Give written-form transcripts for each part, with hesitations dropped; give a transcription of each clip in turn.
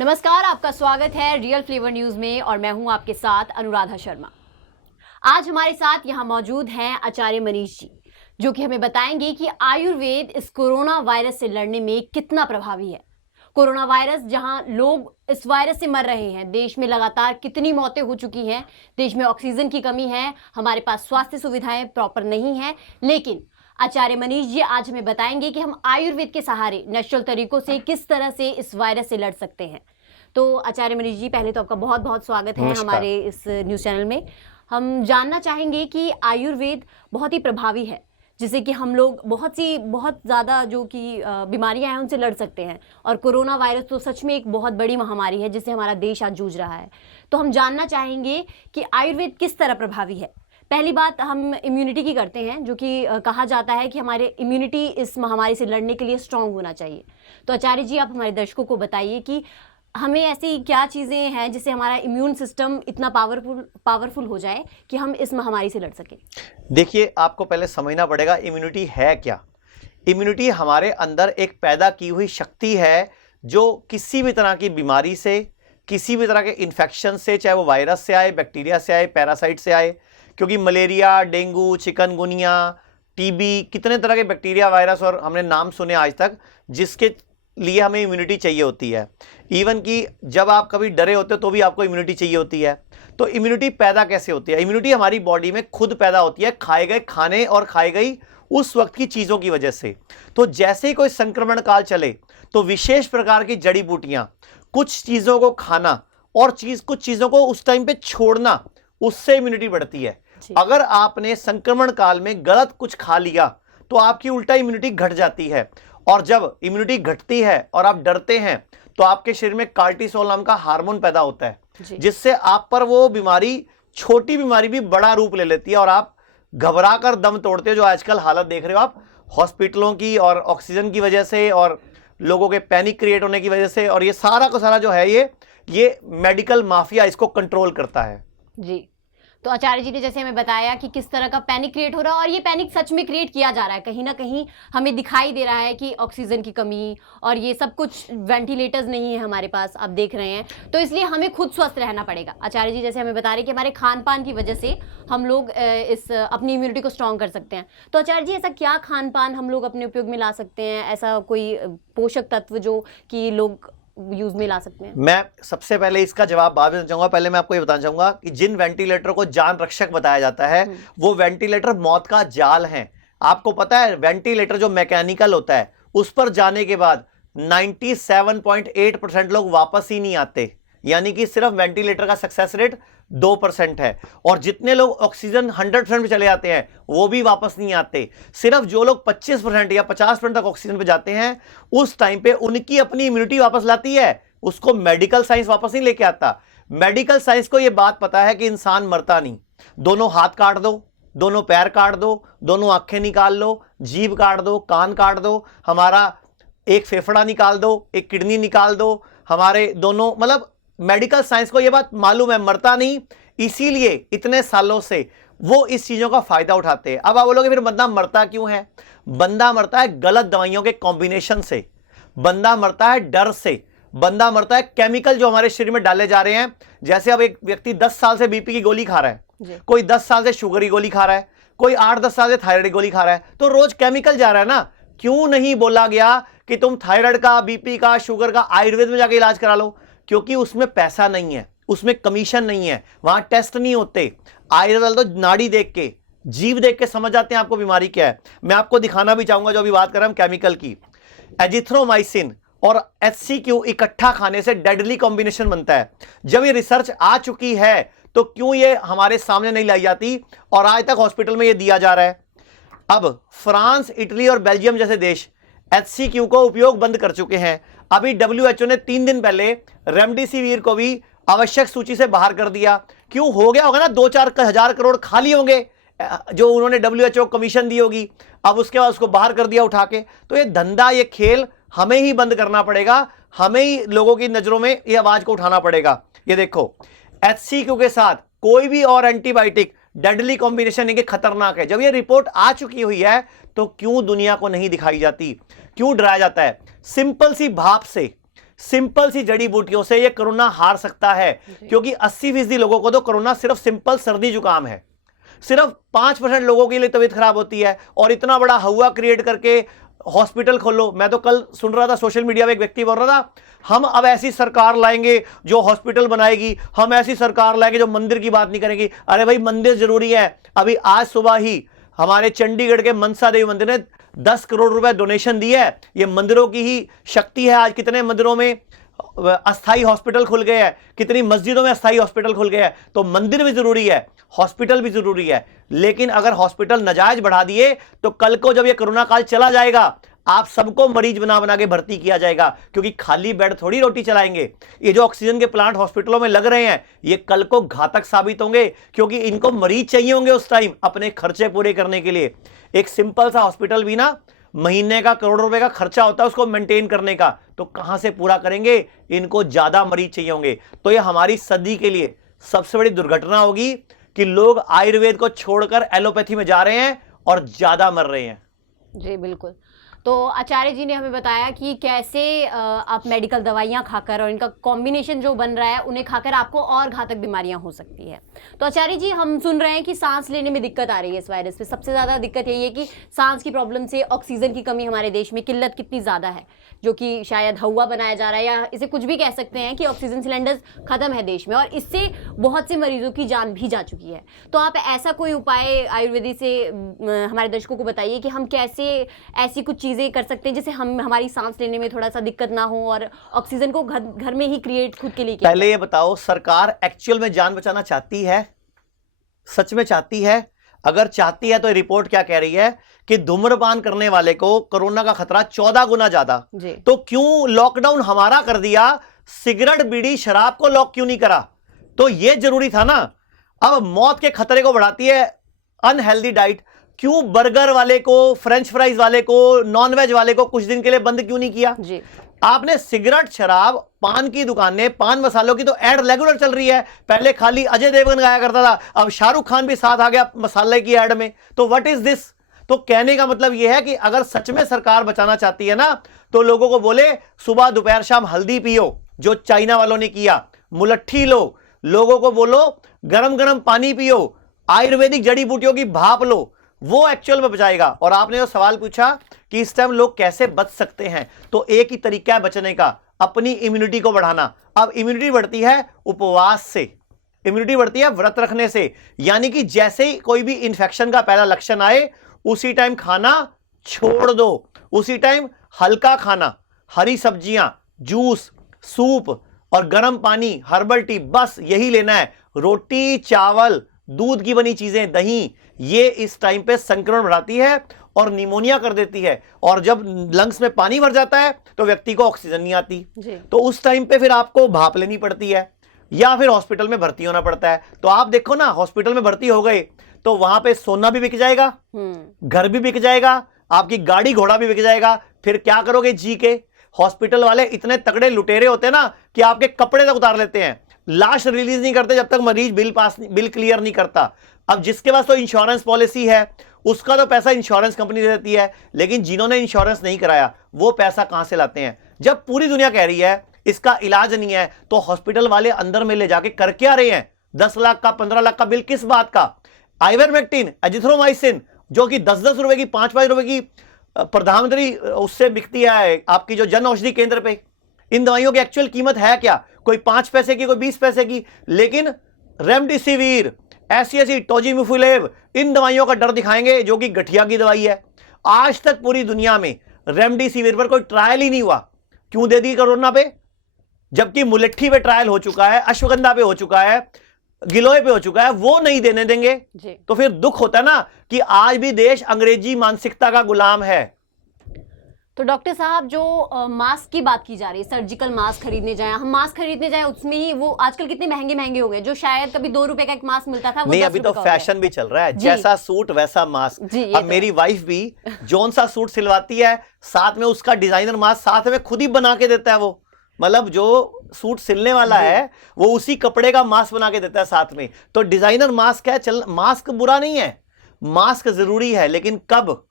नमस्कार, आपका स्वागत है रियल फ्लेवर न्यूज में और मैं हूं आपके साथ अनुराधा शर्मा। आज हमारे साथ यहां मौजूद हैं आचार्य मनीष जी, जो कि हमें बताएंगे कि आयुर्वेद इस कोरोना वायरस से लड़ने में कितना प्रभावी है। कोरोना वायरस, जहां लोग इस वायरस से मर रहे हैं, देश में लगातार कितनी मौतें हो चुकी हैं, देश में ऑक्सीजन की कमी है, हमारे पास स्वास्थ्य सुविधाएं प्रॉपर नहीं है, लेकिन आचार्य मनीष जी आज हमें बताएंगे कि हम आयुर्वेद के सहारे नेचुरल तरीकों से किस तरह से इस वायरस से लड़ सकते हैं। तो आचार्य मनीष जी, पहले तो आपका बहुत बहुत स्वागत है हमारे इस न्यूज़ चैनल में। हम जानना चाहेंगे कि आयुर्वेद बहुत ही प्रभावी है, जिससे कि हम लोग बहुत ज़्यादा जो कि बीमारियां हैं उनसे लड़ सकते हैं, और कोरोना वायरस तो सच में एक बहुत बड़ी महामारी है जिससे हमारा देश आज जूझ रहा है। तो हम जानना चाहेंगे कि आयुर्वेद किस तरह प्रभावी है। पहली बात हम इम्यूनिटी की करते हैं, जो कि कहा जाता है कि हमारे इम्यूनिटी इस महामारी से लड़ने के लिए स्ट्रांग होना चाहिए। तो आचार्य जी, आप हमारे दर्शकों को बताइए कि हमें ऐसी क्या चीज़ें हैं जिससे हमारा इम्यून सिस्टम इतना पावरफुल हो जाए कि हम इस महामारी से लड़ सकें। देखिए, आपको पहले समझना पड़ेगा इम्यूनिटी है क्या। इम्यूनिटी हमारे अंदर एक पैदा की हुई शक्ति है जो किसी भी तरह की बीमारी से, किसी भी तरह के इन्फेक्शन से, चाहे वो वायरस से आए, बैक्टीरिया से आए, पैरासाइट से आए, क्योंकि मलेरिया, डेंगू, चिकनगुनिया, टीबी, कितने तरह के बैक्टीरिया, वायरस और हमने नाम सुने आज तक, जिसके लिए हमें इम्यूनिटी चाहिए होती है। इवन कि जब आप कभी डरे होते हो तो भी आपको इम्यूनिटी चाहिए होती है। तो इम्यूनिटी पैदा कैसे होती है? इम्यूनिटी हमारी बॉडी में खुद पैदा होती है खाए गए खाने और खाई गई उस वक्त की चीज़ों की वजह से। तो जैसे ही कोई संक्रमण काल चले तो विशेष प्रकार की जड़ी बूटियां, कुछ चीज़ों को खाना और कुछ चीज़ों को उस टाइम पे छोड़ना, उससे इम्यूनिटी बढ़ती है। अगर आपने संक्रमण काल में गलत कुछ खा लिया तो आपकी उल्टा इम्यूनिटी घट जाती है, और जब इम्यूनिटी घटती है और आप डरते हैं तो आपके शरीर में कार्टिसोल नाम का हार्मोन पैदा होता है, जिससे आप पर वो बीमारी, छोटी बीमारी भी बड़ा रूप ले लेती है और आप घबरा कर दम तोड़ते हो। जो आजकल हालत देख रहे हो आप हॉस्पिटलों की, और ऑक्सीजन की वजह से और लोगों के पैनिक क्रिएट होने की वजह से, और ये सारा का सारा जो है ये मेडिकल माफिया इसको कंट्रोल करता है जी। तो आचार्य जी ने जैसे हमें बताया कि किस तरह का पैनिक क्रिएट हो रहा है, और ये पैनिक सच में क्रिएट किया जा रहा है। कहीं ना कहीं हमें दिखाई दे रहा है कि ऑक्सीजन की कमी और ये सब कुछ, वेंटिलेटर्स नहीं है हमारे पास, आप देख रहे हैं। तो इसलिए हमें खुद स्वस्थ रहना पड़ेगा। आचार्य जी जैसे हमें बता रहे हैं कि हमारे खान पान की वजह से हम लोग इस अपनी इम्यूनिटी को स्ट्रॉन्ग कर सकते हैं। तो आचार्य जी, ऐसा क्या खान पान हम लोग अपने उपयोग में ला सकते हैं? ऐसा कोई पोषक तत्व जो कि लोग यूज में ला सकते हैं? मैं सबसे पहले इसका जवाब बाद में चाहूंगा। पहले मैं आपको ये बताना चाहूंगा कि जिन वेंटिलेटर को जान रक्षक बताया जाता है वो वेंटिलेटर मौत का जाल है। आपको पता है, वेंटिलेटर जो मैकेनिकल होता है उस पर जाने के बाद 97.8% लोग वापस ही नहीं आते, यानी कि सिर्फ वेंटिलेटर का सक्सेस रेट 2% है। और जितने लोग ऑक्सीजन 100% पे चले जाते हैं वो भी वापस नहीं आते। सिर्फ जो लोग 25% या 50% तक ऑक्सीजन पे जाते हैं उस टाइम पे उनकी अपनी इम्यूनिटी वापस लाती है, उसको मेडिकल साइंस वापस नहीं लेके आता। मेडिकल साइंस को यह बात पता है कि इंसान मरता नहीं। दोनों हाथ काट दो, दोनों पैर काट दो, दोनों आंखें निकाल लो, जीभ काट दो, कान काट दो, हमारा एक फेफड़ा निकाल दो, एक किडनी निकाल दो, हमारे दोनों, मतलब मेडिकल साइंस को यह बात मालूम है, मरता नहीं। इसीलिए इतने सालों से वो इस चीजों का फायदा उठाते हैं। अब आप बोलोगे फिर बंदा मरता क्यों है? बंदा मरता है गलत दवाइयों के कॉम्बिनेशन से, बंदा मरता है डर से, बंदा मरता है केमिकल जो हमारे शरीर में डाले जा रहे हैं। जैसे अब एक व्यक्ति 10 साल से बीपी की गोली खा रहा है, कोई 10 साल से शुगर की गोली खा रहा है, कोई 8-10 साल से थायराइड की गोली खा रहा है, तो रोज केमिकल जा रहा है ना। क्यों नहीं बोला गया कि तुम थायराइड का, बीपी का, शुगर का आयुर्वेद में जाके इलाज करा लो? क्योंकि उसमें पैसा नहीं है, उसमें कमीशन नहीं है, वहां टेस्ट नहीं होते। आयुर्वेद तो नाड़ी देख के, जीव देख के समझ जाते हैं आपको बीमारी क्या है। मैं आपको दिखाना भी चाहूंगा, जो अभी बात कर रहे हैं हम केमिकल की, एजिथ्रोमाइसिन और HCQ इकट्ठा खाने से डेडली कॉम्बिनेशन बनता है। जब ये रिसर्च आ चुकी है तो क्यों ये हमारे सामने नहीं लाई जाती, और आज तक हॉस्पिटल में ये दिया जा रहा है। अब फ्रांस, इटली और बेल्जियम जैसे देश HCQ को उपयोग बंद कर चुके हैं। अभी WHO ने 3 दिन पहले रेमडेसिविर को भी आवश्यक सूची से बाहर कर दिया। क्यों? हो गया होगा ना, 2-4 हजार करोड़ खाली होंगे जो उन्होंने WHO कमीशन दी होगी, अब उसके बाद उसको बाहर कर दिया उठा के। तो ये धंधा, ये खेल हमें ही बंद करना पड़ेगा, हमें ही लोगों की नजरों में ये आवाज को उठाना पड़ेगा। ये देखो, HCQ के साथ कोई भी और एंटीबायोटिक डेडली कॉम्बिनेशन है कि खतरनाक है। जब ये रिपोर्ट आ चुकी हुई है तो क्यों दुनिया को नहीं दिखाई जाती, क्यों डराया जाता है? सिंपल सी भाप से, सिंपल सी जड़ी बूटियों से ये कोरोना हार सकता है, क्योंकि 80% लोगों को तो कोरोना सिर्फ सिंपल सर्दी जुकाम है। सिर्फ 5% लोगों के लिए तबीयत खराब होती है, और इतना बड़ा हवा क्रिएट करके हॉस्पिटल खोलो। मैं तो कल सुन रहा था सोशल मीडिया में, एक व्यक्ति बोल रहा था हम अब ऐसी सरकार लाएंगे जो हॉस्पिटल बनाएगी, हम ऐसी सरकार लाएंगे जो मंदिर की बात नहीं करेंगी। अरे भाई, मंदिर जरूरी है। अभी आज सुबह ही हमारे चंडीगढ़ के मनसा देवी मंदिर ने 10 करोड़ रुपए डोनेशन दी है। ये मंदिरों की ही शक्ति है। आज कितने मंदिरों में अस्थाई हॉस्पिटल खुल गए हैं, कितनी मस्जिदों में अस्थाई हॉस्पिटल खुल गए हैं। तो मंदिर भी जरूरी है, हॉस्पिटल भी जरूरी है। लेकिन अगर हॉस्पिटल नाजायज बढ़ा दिए तो कल को जब ये कोरोना काल चला जाएगा, आप सबको मरीज बना बना के भर्ती किया जाएगा, क्योंकि खाली बेड थोड़ी रोटी चलाएंगे। ये जो ऑक्सीजन के प्लांट हॉस्पिटलों में लग रहे हैं, ये कल को घातक साबित होंगे, क्योंकि इनको मरीज चाहिए होंगे उस टाइम अपने खर्चे पूरे करने के लिए। एक सिंपल सा हॉस्पिटल भी ना महीने का करोड़ रुपए का खर्चा होता है उसको मेंटेन करने का, तो कहां से पूरा करेंगे? इनको ज्यादा मरीज चाहिए होंगे। तो ये हमारी सदी के लिए सबसे बड़ी दुर्घटना होगी कि लोग आयुर्वेद को छोड़कर एलोपैथी में जा रहे हैं और ज्यादा मर रहे हैं। जी बिल्कुल। तो आचार्य जी ने हमें बताया कि कैसे आप मेडिकल दवाइयाँ खाकर और इनका कॉम्बिनेशन जो बन रहा है उन्हें खाकर आपको और घातक बीमारियां हो सकती है। तो आचार्य जी, हम सुन रहे हैं कि सांस लेने में दिक्कत आ रही है इस वायरस पे। सबसे ज़्यादा दिक्कत यही है कि सांस की प्रॉब्लम से ऑक्सीजन की कमी हमारे देश में, किल्लत कितनी ज़्यादा है, जो कि शायद हवा बनाया जा रहा है, या इसे कुछ भी कह सकते हैं कि ऑक्सीजन सिलेंडर्स ख़त्म है देश में, और इससे बहुत से मरीजों की जान भी जा चुकी है। तो आप ऐसा कोई उपाय आयुर्वेदी से हमारे दर्शकों को बताइए कि हम कैसे ऐसी कुछ चीज़ें कर सकते हैं जिससे हमारी सांस लेने में थोड़ा सा दिक्कत ना हो और ऑक्सीजन को घर में ही क्रिएट खुद के लिए किया। पहले ये बताओ, सरकार एक्चुअल में जान बचाना चाहती है? सच में चाहती है? अगर चाहती है तो रिपोर्ट क्या कह रही है कि धूम्रपान करने वाले को कोरोना का खतरा 14 गुना ज्यादा। तो क्यों लॉकडाउन हमारा कर दिया, सिगरेट बीड़ी शराब को लॉक क्यों नहीं करा? तो यह जरूरी था ना। अब मौत के खतरे को बढ़ाती है अनहेल्दी डाइट। क्यों बर्गर वाले को, फ्रेंच फ्राइज वाले को, नॉनवेज वाले को कुछ दिन के लिए बंद क्यों नहीं किया? जी। आपने सिगरेट, शराब, पान की दुकानें, पान मसालों की तो ऐड रेगुलर चल रही है। पहले खाली अजय देवगन गाया करता था, अब शाहरुख खान भी साथ आ गया मसाले की ऐड में। तो व्हाट इज दिस? तो कहने का मतलब यह है कि अगर सच में सरकार बचाना चाहती है ना, तो लोगों को बोले सुबह दोपहर शाम हल्दी पियो, जो चाइना वालों ने किया, मुलट्ठी लो, लोगों को बोलो गरम गरम पानी पियो, आयुर्वेदिक जड़ी बूटियों की भाप लो, वो एक्चुअल में बचाएगा। और आपने जो सवाल पूछा कि इस टाइम लोग कैसे बच सकते हैं, तो एक ही तरीका है बचने का, अपनी इम्यूनिटी को बढ़ाना। अब इम्यूनिटी बढ़ती है उपवास से, इम्यूनिटी बढ़ती है व्रत रखने से। यानी कि जैसे ही कोई भी इंफेक्शन का पहला लक्षण आए, उसी टाइम खाना छोड़ दो, उसी टाइम हल्का खाना, हरी सब्जियां, जूस, सूप और गर्म पानी, हर्बल टी, बस यही लेना है। रोटी, चावल, दूध की बनी चीजें, दही, ये इस टाइम पे संक्रमण बढ़ाती है और निमोनिया कर देती है। और जब लंग्स में पानी भर जाता है तो व्यक्ति को ऑक्सीजन नहीं आती, तो उस टाइम पे फिर आपको भाप लेनी पड़ती है या फिर हॉस्पिटल में भर्ती होना पड़ता है। तो आप देखो ना, हॉस्पिटल में भर्ती हो गए तो वहां पे सोना भी बिक जाएगा, घर भी बिक जाएगा, आपकी गाड़ी घोड़ा भी बिक जाएगा। फिर क्या करोगे जी के? हॉस्पिटल वाले इतने तगड़े लुटेरे होते हैं ना कि आपके कपड़े तक उतार लेते हैं। लाश रिलीज नहीं करते जब तक मरीज बिल क्लियर नहीं करता। अब जिसके पास तो इंश्योरेंस पॉलिसी है उसका तो पैसा इंश्योरेंस कंपनी दे देती है, लेकिन जिन्होंने इंश्योरेंस नहीं कराया वो पैसा कहां से लाते हैं? जब पूरी दुनिया कह रही है इसका इलाज नहीं है, तो हॉस्पिटल वाले अंदर में ले जाके कर क्या रहे हैं? 10 लाख का, 15 लाख का बिल किस बात का? आइवरमेक्टिन, एजिथ्रोमाइसिन, जो कि 10-10 रुपए की, 5-5 रुपए की प्रधानमंत्री उससे बिकती है आपकी जो जन औषधि केंद्र पे। इन दवाइयों की एक्चुअल कीमत है क्या? कोई 5 पैसे की, कोई 20 पैसे की। लेकिन रेमडेसिविर, ऐसी टोजिमुफिलेव, इन दवाइयों का डर दिखाएंगे जो कि गठिया की दवाई है। आज तक पूरी दुनिया में रेमडेसिविर पर कोई ट्रायल ही नहीं हुआ। क्यों दे दी कोरोना पे? जबकि मुलट्ठी पे ट्रायल हो चुका है, अश्वगंधा पे हो चुका है, गिलोय पे हो चुका है, वो नहीं देने देंगे। तो फिर दुख होता है ना कि आज भी देश अंग्रेजी मानसिकता का गुलाम है। तो डॉक्टर साहब, जो मास्क की बात की जा रही है, सर्जिकल मास्क खरीदने जाएं, हम मास्क खरीदने जाएं, उसमें ही वो आजकल कितने महंगे महंगे हो गए। जो शायद कभी 2 रुपए का एक मास्क मिलता था, वो नहीं, अभी तो फैशन भी चल रहा है, जैसा सूट वैसा मास्क। अब मेरी वाइफ भी जौन सा सूट सिलवाती है, साथ में उसका डिजाइनर मास्क साथ में खुद ही बना के देता है। वो मतलब जो सूट सिलने वाला है वो उसी कपड़े का मास्क बना के देता है साथ में। तो डिजाइनर मास्क है, चल, मास्क बुरा नहीं है, मास्क जरूरी है, लेकिन कब?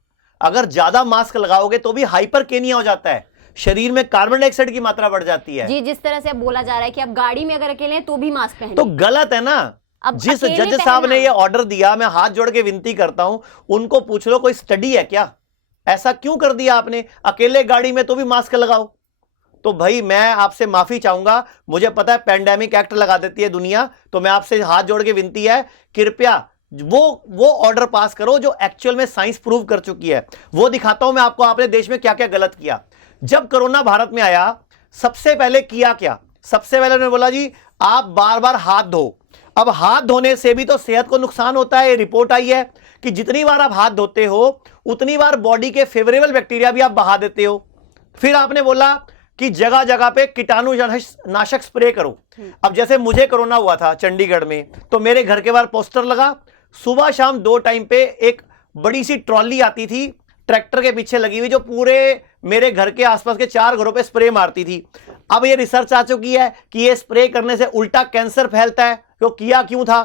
अगर ज्यादा मास्क लगाओगे तो भी हाइपरकेनिया हो जाता है, शरीर में कार्बन डाइऑक्साइड की मात्रा बढ़ जाती है। जी, जिस तरह से अब बोला जा रहा है कि अब गाड़ी में अगर अकेले हैं तो भी मास्क पहने, तो गलत है ना। अब जिस अकेले जज साहब ने पहनना- ये ऑर्डर दिया, मैं हाथ जोड़ के विनती करता हूं, उनको पूछ लो कोई स्टडी है क्या, ऐसा क्यों कर दिया आपने, अकेले गाड़ी में तो भी मास्क लगाओ। तो भाई मैं आपसे माफी चाहूंगा, मुझे पता है पैंडेमिक एक्ट लगा देती है दुनिया, तो मैं आपसे हाथ जोड़ के विनती है, कृपया वो ऑर्डर पास करो जो एक्चुअल में साइंस प्रूव कर चुकी है। वो दिखाता हूं मैं आपको आपने देश में क्या क्या गलत किया। जब कोरोना भारत में आया, सबसे पहले किया क्या, सबसे पहले उन्होंने बोला जी आप बार बार हाथ धो। अब हाथ धोने से भी तो सेहत को नुकसान होता है। रिपोर्ट आई है कि जितनी बार आप हाथ धोते हो उतनी बार बॉडी के फेवरेबल बैक्टीरिया भी आप बहा देते हो। फिर आपने बोला कि जगह जगह पे कीटाणु नाशक स्प्रे करो। अब जैसे मुझे कोरोना हुआ था चंडीगढ़ में, तो मेरे घर के बाहर पोस्टर लगा, सुबह शाम 2 टाइम पे एक बड़ी सी ट्रॉली आती थी ट्रैक्टर के पीछे लगी हुई, जो पूरे मेरे घर के आसपास के 4 घरों पे स्प्रे मारती थी। अब ये रिसर्च आ चुकी है कि ये स्प्रे करने से उल्टा कैंसर फैलता है। तो किया क्यों था?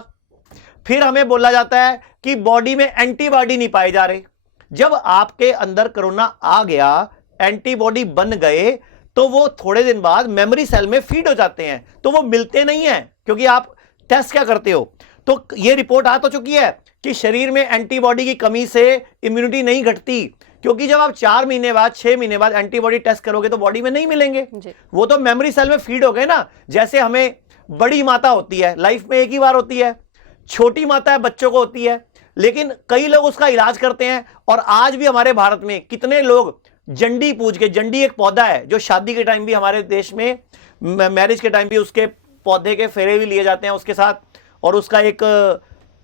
फिर हमें बोला जाता है कि बॉडी में एंटीबॉडी नहीं पाए जा रहे। जब आपके अंदर कोरोना आ गया, एंटीबॉडी बन गए, तो वो थोड़े दिन बाद मेमोरी सेल में फीड हो जाते हैं, तो वो मिलते नहीं है, क्योंकि आप टेस्ट क्या करते हो। तो ये रिपोर्ट आ तो चुकी है कि शरीर में एंटीबॉडी की कमी से इम्यूनिटी नहीं घटती, क्योंकि जब आप 4 महीने बाद 6 महीने बाद एंटीबॉडी टेस्ट करोगे तो बॉडी में नहीं मिलेंगे, वो तो मेमोरी सेल में फीड हो गए ना। जैसे हमें बड़ी माता होती है, लाइफ में एक ही बार होती है, छोटी माता है बच्चों को होती है, लेकिन कई लोग उसका इलाज करते हैं। और आज भी हमारे भारत में कितने लोग जंडी पूज के, जंडी एक पौधा है जो शादी के टाइम भी हमारे देश में, मैरिज के टाइम भी उसके पौधे के फेरे भी लिए जाते हैं उसके साथ, और उसका एक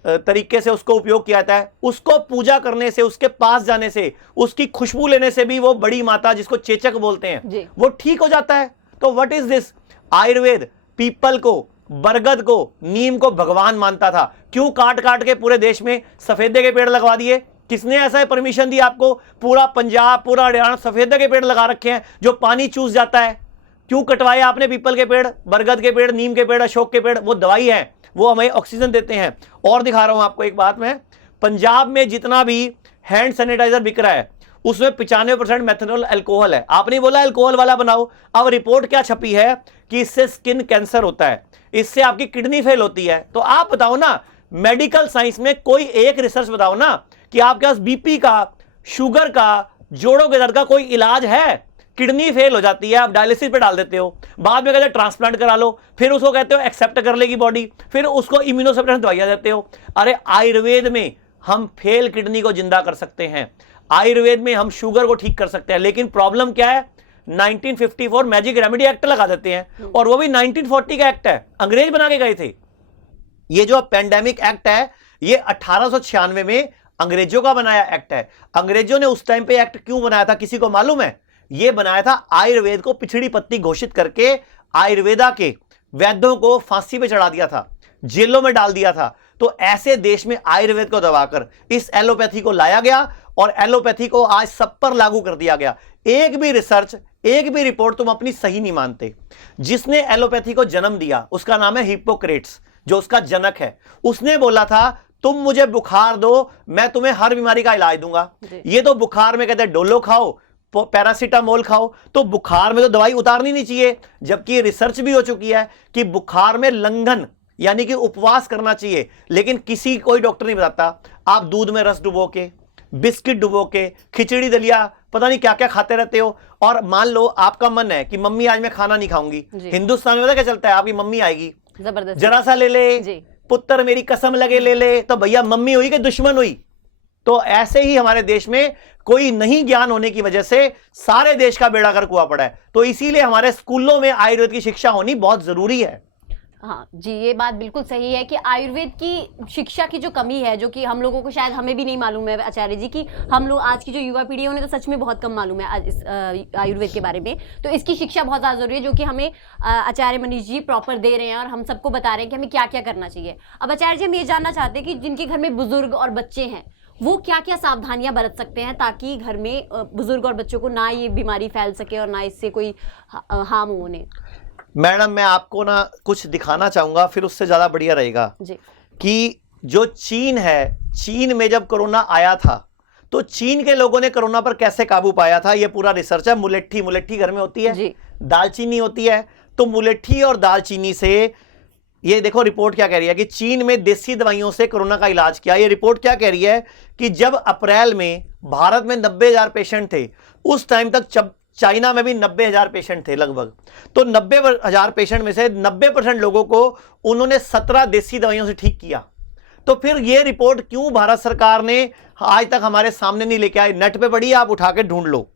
तरीके से उसको उपयोग किया जाता है। उसको पूजा करने से, उसके पास जाने से, उसकी खुशबू लेने से भी वो बड़ी माता, जिसको चेचक बोलते हैं, वो ठीक हो जाता है। तो what is this? Ayurveda people को, बरगद को, नीम को भगवान मानता था, क्यों काट काट के पूरे देश में सफेदे के पेड़ लगवा दिए? किसने ऐसा परमिशन दी आपको? पूरा पंजाब, पूरा हरियाणा सफेदे के पेड़ लगा रखे हैं जो पानी चूस जाता है। क्यों कटवाया आपने पीपल के पेड़, बरगद के पेड़, नीम के पेड़, अशोक के पेड़? वो दवाई है, वो हमें ऑक्सीजन देते हैं। और दिखा रहा हूं आपको एक बात, में पंजाब में जितना भी हैंड सैनिटाइजर बिक रहा है उसमें 95% मेथनॉल अल्कोहल है। आपने बोला अल्कोहल वाला बनाओ। अब रिपोर्ट क्या छपी है कि इससे स्किन कैंसर होता है, इससे आपकी किडनी फेल होती है। तो आप बताओ ना, मेडिकल साइंस में कोई एक रिसर्च बताओ ना कि आपके पास बीपी का, शुगर का, जोड़ों के दर्द का कोई इलाज है? किडनी फेल हो जाती है, आप डायलिसिस पे डाल देते हो, बाद में कहते हैं ट्रांसप्लांट करा लो, फिर उसको कहते हो एक्सेप्ट कर लेगी बॉडी, फिर उसको इम्यूनोसप्रेशन दवाइयां देते हो। अरे आयुर्वेद में हम फेल किडनी को जिंदा कर सकते हैं, आयुर्वेद में हम शुगर को ठीक कर सकते हैं। लेकिन प्रॉब्लम क्या है? 1954 मैजिक रेमेडी एक्ट लगा देते हैं, और वो भी 1940 का एक्ट है, अंग्रेज बना के गए थे। ये जो पेंडेमिक एक्ट है, ये 1896 में अंग्रेजों का बनाया एक्ट है। अंग्रेजों ने उस टाइम पे एक्ट क्यों बनाया था, किसी को मालूम है? ये बनाया था आयुर्वेद को पिछड़ी पत्ती घोषित करके आयुर्वेदा के वैद्यों को फांसी पे चढ़ा दिया था, जेलों में डाल दिया था। तो ऐसे देश में आयुर्वेद को दबाकर इस एलोपैथी को लाया गया, और एलोपैथी को आज सब पर लागू कर दिया गया। एक भी रिसर्च, एक भी रिपोर्ट तुम अपनी सही नहीं मानते। जिसने एलोपैथी को जन्म दिया उसका नाम है हिप्पोक्रेट्स, जो उसका जनक है। उसने बोला था तुम मुझे बुखार दो, मैं तुम्हें हर बीमारी का इलाज दूंगा। ये तो बुखार में कहते हैं डोलो खाओ, पैरासीटामोल खाओ, तो बुखार में तो दवाई उतारनी नहीं चाहिए। जबकि रिसर्च भी हो चुकी है कि बुखार में लंघन यानी कि उपवास करना चाहिए, लेकिन कोई डॉक्टर नहीं बताता। आप दूध में रस डुबो के, बिस्किट डुबो के, खिचड़ी दलिया, पता नहीं क्या क्या खाते रहते हो। और मान लो आपका मन है कि मम्मी आज मैं खाना नहीं खाऊंगी, हिंदुस्तान में पता क्या चलता है, आपकी मम्मी आएगी, जरा सा ले ले, पुत्र मेरी कसम लगे ले ले, तो भैया मम्मी हुई कि दुश्मन हुई? तो ऐसे ही हमारे देश में कोई नहीं ज्ञान होने की वजह से सारे देश का बेड़ा गर्क हुआ पड़ा है। तो इसीलिए हमारे स्कूलों में आयुर्वेद की शिक्षा होनी बहुत जरूरी है। हाँ जी, ये बात बिल्कुल सही है कि आयुर्वेद की शिक्षा की जो कमी है, जो कि हम लोगों को शायद हमें भी नहीं मालूम है आचार्य जी, की हम लोग आज की जो युवा पीढ़ी है उन्हें तो सच में बहुत कम मालूम है इस आयुर्वेद के बारे में। तो इसकी शिक्षा बहुत ज़्यादा जरूरी है, जो कि हमें आचार्य मनीष जी प्रॉपर दे रहे हैं और हम सबको बता रहे हैं कि हमें क्या क्या करना चाहिए। अब आचार्य जी हम ये जानना चाहते हैं कि जिनके घर में बुजुर्ग और बच्चे हैं वो क्या क्या सावधानियां बरत सकते हैं ताकि घर में बुजुर्ग और बच्चों को ना ये बीमारी फैल सके और ना इससे कोई हार्म हो उन्हें। मैडम मैं आपको ना कुछ दिखाना चाहूंगा, फिर उससे ज्यादा बढ़िया रहेगा जी। कि जो चीन है, चीन में जब कोरोना आया था तो चीन के लोगों ने कोरोना पर कैसे काबू पाया था, यह पूरा रिसर्च है। मुलेट्ठी, मुलेट्ठी घर में होती है जी। दालचीनी होती है, तो मुलेट्ठी और दालचीनी से, ये देखो रिपोर्ट क्या कह रही है कि चीन में देसी दवाइयों से कोरोना का इलाज किया। ये रिपोर्ट क्या कह रही है कि जब अप्रैल में भारत में 90,000 पेशेंट थे, उस टाइम तक चाइना में भी 90,000 पेशेंट थे लगभग। तो 90,000 पेशेंट में से 90% लोगों को उन्होंने 17 देसी दवाइयों से ठीक किया। तो फिर ये रिपोर्ट क्यों भारत सरकार ने आज तक हमारे सामने नहीं लेके आई? नेट पे पड़ी है, आप उठा के ढूंढ लो।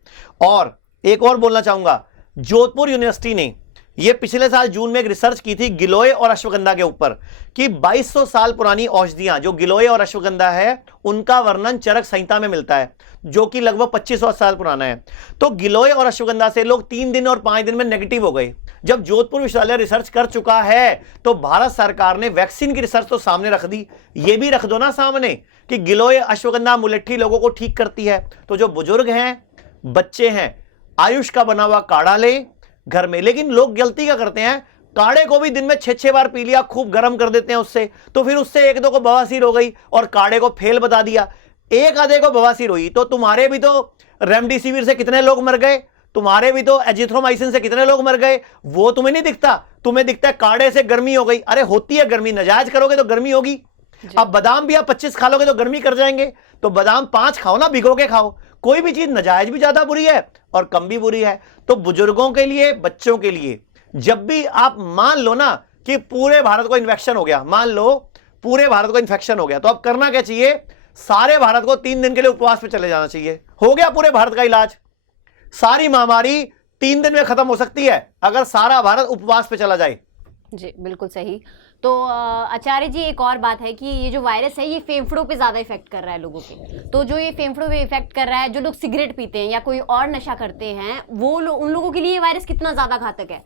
और एक और बोलना चाहूंगा, जोधपुर यूनिवर्सिटी ने ये पिछले साल जून में एक रिसर्च की थी गिलोय और अश्वगंधा के ऊपर कि 2200 साल पुरानी औषधियां जो गिलोय और अश्वगंधा है, उनका वर्णन चरक संहिता में मिलता है, जो कि लगभग 2500 साल पुराना है। तो गिलोय और अश्वगंधा से लोग 3 दिन और 5 दिन में नेगेटिव हो गए। जब जोधपुर विश्वविद्यालय रिसर्च कर चुका है, तो भारत सरकार ने वैक्सीन की रिसर्च तो सामने रख दी, ये भी रख दो ना सामने कि गिलोय, अश्वगंधा, मुलेट्ठी लोगों को ठीक करती है। तो जो बुजुर्ग हैं, बच्चे हैं, आयुष का बना हुआ काढ़ा ले घर में। लेकिन लोग गलती क्या करते हैं, काढ़े को भी दिन में 6-6 बार पी लिया, खूब गर्म कर देते हैं उससे, तो फिर उससे 1-2 को बवासीर हो गई और काढ़े को फेल बता दिया। एक आधे को बवासीर हुई तो तुम्हारे भी तो रेमडेसिविर से कितने लोग मर गए, तुम्हारे भी तो एजिथ्रोमाइसिन से कितने लोग मर गए, वो तुम्हें नहीं दिखता। तुम्हें दिखता है काढ़े से गर्मी हो गई। अरे होती है गर्मी, नजायज करोगे तो गर्मी होगी। अब बादाम भी आप 25 खा लोगे तो गर्मी कर जाएंगे, तो बादाम 5 खाओ ना, भिगो के खाओ। कोई भी चीज नजायज भी ज्यादा बुरी है और कम भी बुरी है। तो बुजुर्गों के लिए, बच्चों के लिए, जब भी आप मान लो ना कि पूरे भारत को इन्फेक्शन हो गया, मान लो पूरे भारत को इन्फेक्शन हो गया, तो अब करना क्या चाहिए? सारे भारत को 3 दिन के लिए उपवास पे चले जाना चाहिए। हो गया पूरे भारत का इलाज। सारी महामारी 3 दिन में खत्म हो सकती है अगर सारा भारत उपवास पे चला जाए। जी बिल्कुल सही। तो आचार्य जी, एक और बात है कि ये जो वायरस है, ये फेफड़ों पे ज़्यादा इफेक्ट कर रहा है लोगों के। तो जो ये फेफड़ों पे इफेक्ट कर रहा है, जो लोग सिगरेट पीते हैं या कोई और नशा करते हैं, उन लोगों के लिए ये वायरस कितना ज़्यादा घातक है?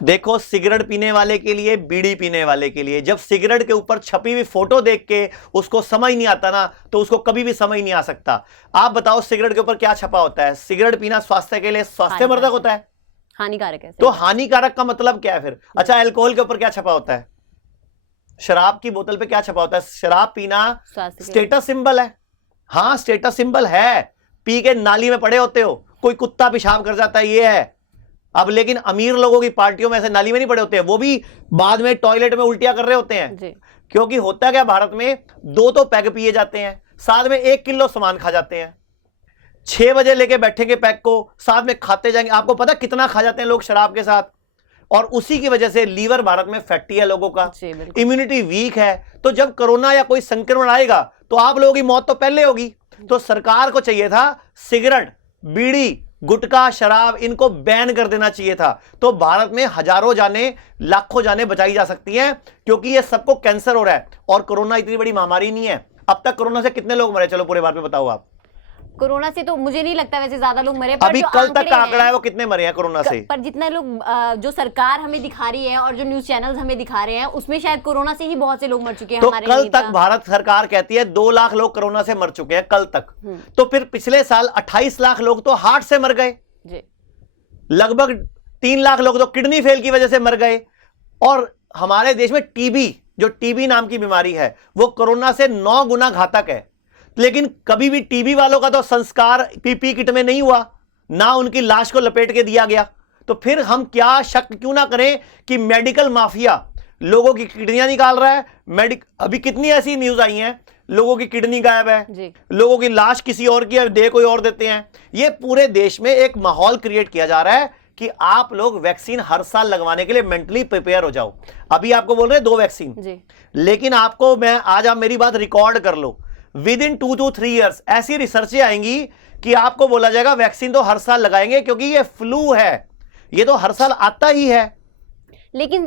देखो, सिगरेट पीने वाले के लिए, बीड़ी पीने वाले के लिए, जब सिगरेट के ऊपर छपी हुई फोटो देख के उसको समझ नहीं आता ना, तो उसको कभी भी समझ नहीं आ सकता। आप बताओ सिगरेट के ऊपर क्या छपा होता है? सिगरेट पीना स्वास्थ्य के लिए स्वास्थ्यवर्धक होता है, हानिकारक है। तो हानिकारक का मतलब क्या है फिर? अच्छा, अल्कोहल के ऊपर क्या छपा होता है? शराब की बोतल पे क्या छपा होता है? शराब पीना स्टेटस सिंबल है। हाँ, स्टेटस सिंबल है। पी के नाली में पड़े होते हो, कोई कुत्ता पेशाब कर जाता है, ये है। अब लेकिन अमीर लोगों की पार्टियों में ऐसे नाली में नहीं पड़े होते हैं, वो भी बाद में टॉयलेट में उल्टियां कर रहे होते हैं जी। क्योंकि होता क्या, भारत में 2 तो पैग पिए जाते हैं, साथ में 1 किलो सामान खा जाते हैं। 6 बजे लेके बैठेंगे पैग को, साथ में खाते जाएंगे। आपको पता कितना खा जाते हैं लोग शराब के साथ? और उसी की वजह से लीवर भारत में फैटी है लोगों का, इम्यूनिटी वीक है। तो जब कोरोना या कोई संक्रमण आएगा तो आप लोगों की मौत तो पहले होगी। तो सरकार को चाहिए था सिगरेट, बीड़ी, गुटखा, शराब, इनको बैन कर देना चाहिए था। तो भारत में हजारों जाने, लाखों जाने बचाई जा सकती हैं, क्योंकि ये सबको कैंसर हो रहा है और कोरोना इतनी बड़ी महामारी नहीं है। अब तक कोरोना से कितने लोग मरे, चलो पूरे भारत में बताओ आप। कोरोना से तो मुझे नहीं लगता वैसे ज्यादा लोग मरे, अभी कल तक का आंकड़ा है वो कितने मरे हैं कोरोना से। पर जितने लोग जो सरकार हमें दिखा रही है और जो न्यूज चैनल्स हमें दिखा रहे हैं, उसमें शायद कोरोना से ही बहुत से लोग मर चुके हैं। तो कल तक भारत सरकार कहती है 2 लाख लोग कोरोना से मर चुके हैं कल तक। तो फिर पिछले साल 28 लाख लोग तो हार्ट से मर गए, लगभग 3 लाख लोग तो किडनी फेल की वजह से मर गए। और हमारे देश में टीबी, जो टीबी नाम की बीमारी है, वो कोरोना से 9 गुना घातक है। लेकिन कभी भी टीबी वालों का तो संस्कार पीपी किट में नहीं हुआ, ना उनकी लाश को लपेट के दिया गया। तो फिर हम क्या शक क्यों ना करें कि मेडिकल माफिया लोगों की किडनियां निकाल रहा है। अभी कितनी ऐसी न्यूज आई हैं, लोगों की किडनी गायब है, लोगों की लाश किसी और की है, देह कोई और देते हैं। ये पूरे देश में एक माहौल क्रिएट किया जा रहा है कि आप लोग वैक्सीन हर साल लगवाने के लिए मेंटली प्रिपेयर हो जाओ। अभी आपको बोल रहे हैं 2 वैक्सीन, लेकिन आपको मैं आज, आप मेरी बात रिकॉर्ड कर लो, विद इन 2 to 3 years ऐसी रिसर्चें आएंगी कि आपको बोला जाएगा वैक्सीन तो हर साल लगाएंगे, क्योंकि ये फ्लू है, ये तो हर साल आता ही है। लेकिन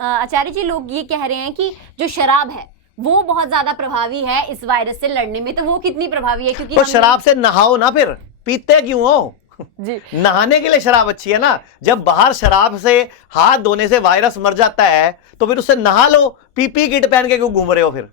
आचार्य जी, लोग ये कह रहे हैं कि जो शराब है वो बहुत ज्यादा प्रभावी है इस वायरस से लड़ने में। तो वो कितनी प्रभावी है? क्योंकि तो शराब से नहाओ ना, फिर पीते क्यों हो जी? नहाने के लिए शराब अच्छी है ना। जब बाहर शराब से हाथ धोने से वायरस मर जाता है तो फिर उससे नहा लो, पीपी किट पहन के क्यों घूम रहे हो फिर?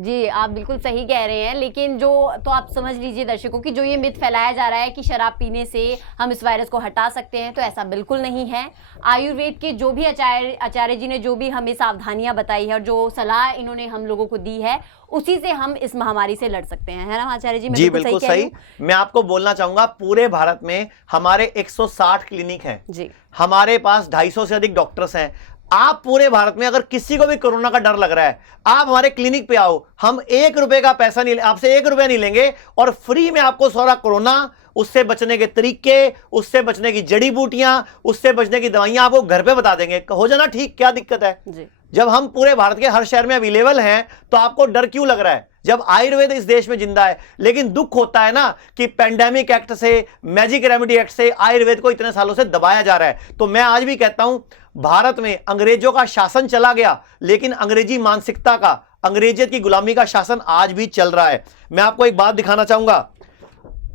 जी, आप बिल्कुल सही कह रहे हैं, लेकिन जो तो आप समझ लीजिए दर्शकों कि जो ये मिथ फैलाया जा रहा है कि शराब पीने से हम इस वायरस को हटा सकते हैं, तो ऐसा बिल्कुल नहीं है। आयुर्वेद के जो भी आचार्य जी ने जो भी हमें सावधानियां बताई है और जो सलाह इन्होंने हम लोगों को दी है, उसी से हम इस महामारी से लड़ सकते हैं, है ना आचार्य जी? मैं जी बिल्कुल कह रही सही। मैं आपको बोलना चाहूंगा, पूरे भारत में हमारे 160 क्लिनिक हैं जी, हमारे पास 250 से अधिक डॉक्टर्स हैं। आप पूरे भारत में अगर किसी को भी कोरोना का डर लग रहा है, आप हमारे क्लिनिक पे आओ, हम 1 रुपए का पैसा नहीं, आपसे 1 रुपया नहीं लेंगे और फ्री में आपको सारा कोरोना, उससे बचने के तरीके, उससे बचने की जड़ी बूटियां, उससे बचने की दवाइयां आपको घर पे बता देंगे। हो जाना ठीक, क्या दिक्कत है? जी, जब हम पूरे भारत के हर शहर में अवेलेबल हैं, तो आपको डर क्यों लग रहा है जब आयुर्वेद इस देश में जिंदा है? लेकिन दुख होता है ना कि पेंडेमिक एक्ट से, मैजिक रेमेडी एक्ट से आयुर्वेद को इतने सालों से दबाया जा रहा है। तो मैं आज भी कहता हूं, भारत में अंग्रेजों का शासन चला गया, लेकिन अंग्रेजी मानसिकता का, अंग्रेजियत की गुलामी का शासन आज भी चल रहा है। मैं आपको एक बात दिखाना चाहूंगा।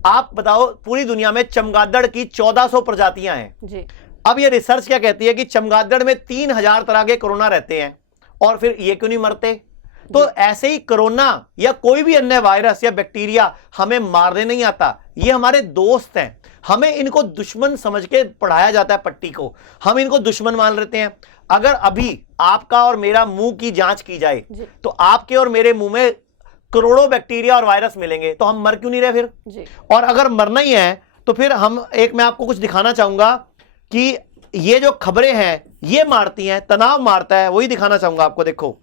आप बताओ, पूरी दुनिया में चमगादड़ की 1400 प्रजातियां हैं जी। अब ये रिसर्च क्या कहती है कि चमगादड़ में 3000 तरह के कोरोना रहते हैं, और फिर ये क्यों नहीं मरते? तो ऐसे ही कोरोना या कोई भी अन्य वायरस या बैक्टीरिया हमें मारने नहीं आता, ये हमारे दोस्त हैं। हमें इनको दुश्मन समझ के पढ़ाया जाता है पट्टी को, हम इनको दुश्मन मान लेते हैं। अगर अभी आपका और मेरा मुंह की जांच की जाए, तो आपके और मेरे मुंह में करोड़ों बैक्टीरिया और वायरस मिलेंगे, तो हम मर क्यों नहीं रहे फिर? जी। और अगर मरना ही है तो फिर हम मैं आपको कुछ दिखाना चाहूंगा कि ये जो खबरें हैं ये मारती हैं, तनाव मारता है, वही दिखाना चाहूंगा आपको। देखो,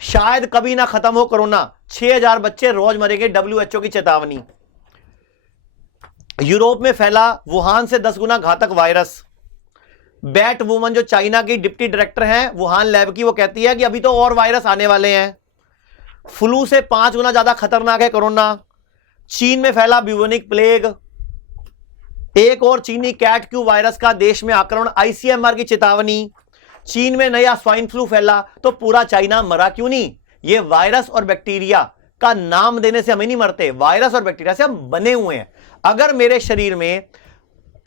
शायद कभी ना खत्म हो कोरोना, 6000 बच्चे रोज मरेंगे, WHO की चेतावनी। यूरोप में फैला वुहान से 10 गुना घातक वायरस। बैट वुमन जो चाइना की डिप्टी डायरेक्टर हैं वुहान लैब की, वो कहती है कि अभी तो और वायरस आने वाले हैं। फ्लू से 5 गुना ज्यादा खतरनाक है कोरोना। चीन में फैला ब्यूबोनिक प्लेग। एक और चीनी कैट क्यू वायरस का देश में आक्रमण, ICMR की चेतावनी। चीन में नया स्वाइन फ्लू फैला, तो पूरा चाइना मरा क्यों नहीं? ये वायरस और बैक्टीरिया का नाम देने से हमें नहीं मरते, वायरस और बैक्टीरिया से हम बने हुए हैं। अगर मेरे शरीर में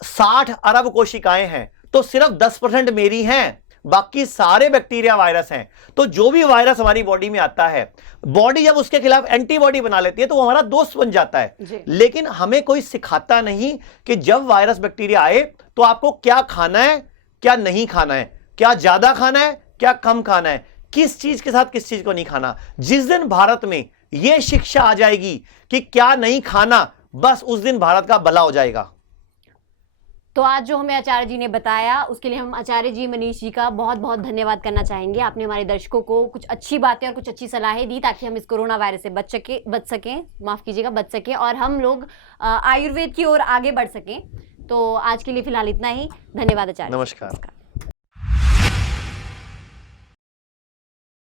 60 अरब कोशिकाएं हैं, तो सिर्फ 10% मेरी हैं, बाकी सारे बैक्टीरिया वायरस हैं। तो जो भी वायरस हमारी बॉडी में आता है, बॉडी जब उसके खिलाफ एंटीबॉडी बना लेती है, तो वो हमारा दोस्त बन जाता है। लेकिन हमें कोई सिखाता नहीं कि जब वायरस बैक्टीरिया आए तो आपको क्या खाना है, क्या नहीं खाना है, क्या ज्यादा खाना है, क्या कम खाना है, किस चीज के साथ किस चीज को नहीं खाना। जिस दिन भारत में यह शिक्षा आ जाएगी कि क्या नहीं खाना, बस उस दिन भारत का भला हो जाएगा। तो आज जो हमें आचार्य जी ने बताया, उसके लिए हम आचार्य जी मनीष जी का बहुत बहुत धन्यवाद करना चाहेंगे। आपने हमारे दर्शकों को कुछ अच्छी बातें और कुछ अच्छी सलाहें दी, ताकि हम इस कोरोना वायरस से बच सकें और हम लोग आयुर्वेद की ओर आगे बढ़ सकें। तो आज के लिए फिलहाल इतना ही। धन्यवाद आचार्य। नमस्कार।